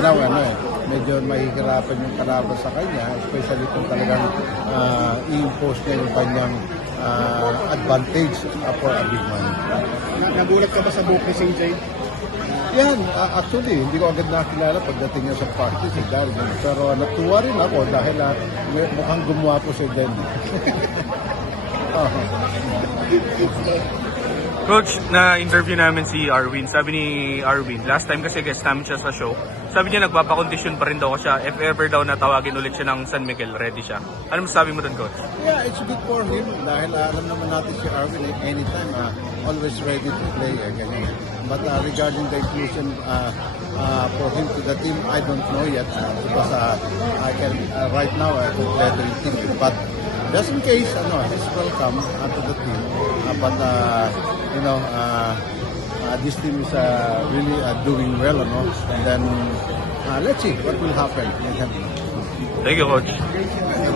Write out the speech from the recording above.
Now, ano eh, medyo mahihirapan yung kalaban sa kanya, especially kung talagang ah, i-impose niya yung kanyang ah, advantage uh, for a big man. Na- Nagulat ka ba sa book ni St. Jay? Yan, ah, actually, hindi ko agad nakilala pagdating niya sa party si Darwin. Pero natuwa rin ako dahil ah, may- mukhang gumawa po si Denny. Coach, na-interview namin si Arwin. Sabi ni Arwin, last time kasi guest namin siya sa show. Sabi niya nagpapakondisyon pa rin daw siya. If ever daw natawagin ulit siya ng San Miguel, ready siya. Ano masasabi mo dun, Coach? Yeah, it's good for him dahil ah, alam naman natin si Arvin eh, anytime ah, always ready to play eh, ganyan. But ah, regarding the inclusion ah, ah, for him to the team, I don't know yet ah, because ah, I can ah, right now I could better think but just in case ano, he's welcome ah, to the team. Ah, but ah, you know, ah, this team is ah, really ah, doing well, ano? And then let's see what will happen. Thank you, Coach.